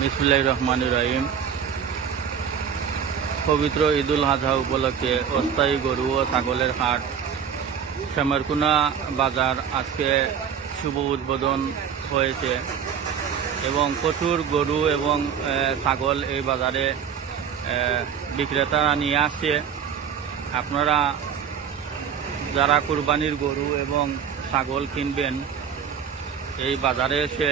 বিসমিল্লাহির রহমানির রহিম। পবিত্র ঈদুল আজহা উপলক্ষে অস্থায়ী গরু ও ছাগলের হাট শ্যামারকুনা বাজার আজকে শুভ উদ্বোধন হয়েছে এবং প্রচুর গরু এবং ছাগল এই বাজারে বিক্রেতারা নিয়ে আসছে। আপনারা যারা কুরবানির গরু এবং ছাগল কিনবেন এই বাজারে এসে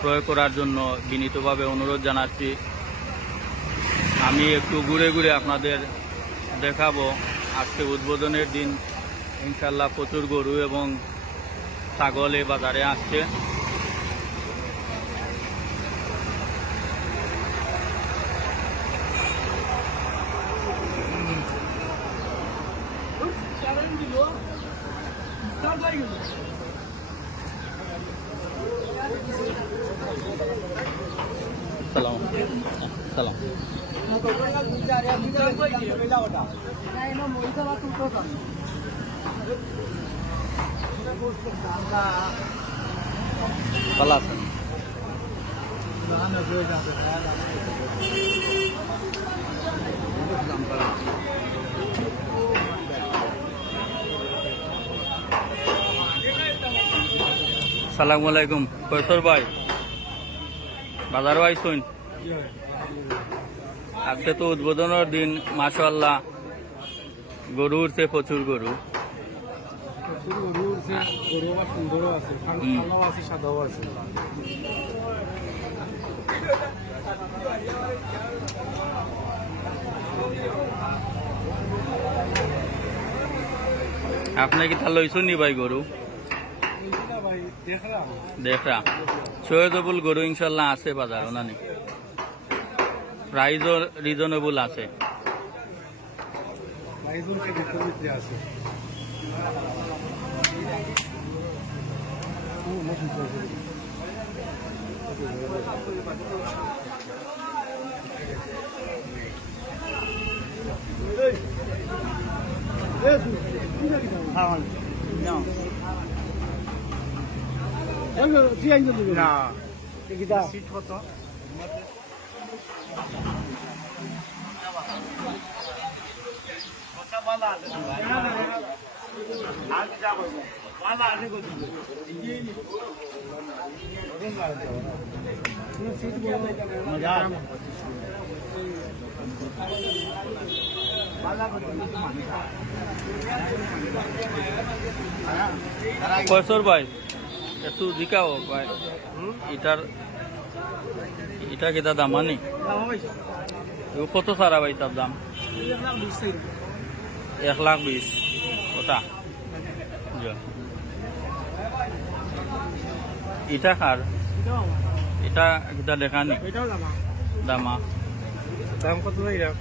ক্রয় করার জন্য বিনীতভাবে অনুরোধ জানাচ্ছি। আমি একটু ঘুরে ঘুরে আপনাদের দেখাবো। আজকে উদ্বোধনের দিন, ইনশাল্লাহ প্রচুর গরু এবং ছাগল এই বাজারে আসছে। সালাম সালাম। ভালো আছেন? সালামু আলাইকুম কৈশোর ভাই, বাজার ভাই শুন। আজকে তো উদ্বোধনের দিন, মাশাআল্লাহ গরু উঠছে, প্রচুর গরু। আপনি কি তার লইছুন নি ভাই গরু? দেখা সৈয়দবুল গরু ইনশাল্লাহ আছে বাজার, ওনানি প্রাইজও রিজনেবল আছে। কৈশোর ভাই একটু দিকাও ভাই, এটা কেটা দাম আনি কত সারা ভাই? তার দাম 1,20,000 ওটা। এটা কার? এটা কিটা দেখা নি দামা? দাম কত? 1,25,000।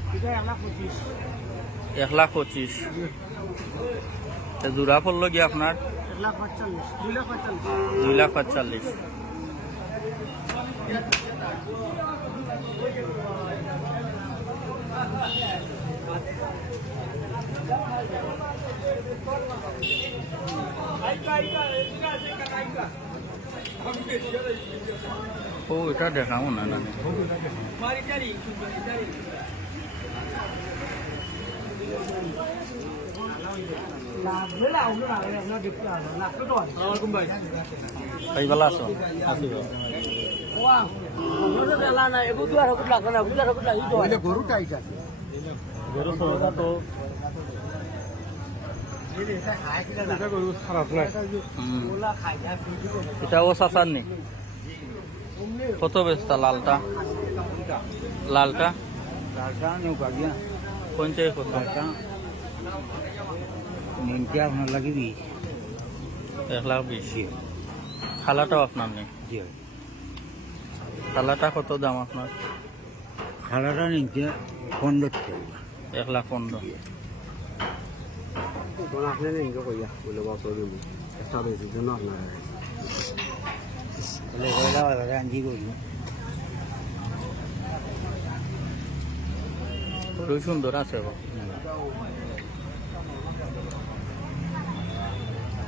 জোড়া পড়লো কি আপনার? 2,45,000। ও এটা দেখাও না না ভাই ভালো আছো? আছি গরু তো এটা ও চাচার নি? কত বেচতা লালটা? লালটা পঞ্চাশ কত? আপনার লাগে 1,20,000। খালাটাও আপনার নেই? খালাটা কত দাম আপনার? খালাটা নিচে 15,000। 1,15,000। আপনি নিয়ে কইয়া বলে বছর একটা বেশির জন্য আপনারা আঞ্জি করি খুবই সুন্দর আছে।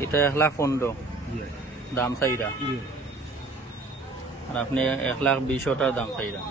এটা 1,15,000 দাম চাইরা। আর আপনি 1,20,000 দাম চাইরা।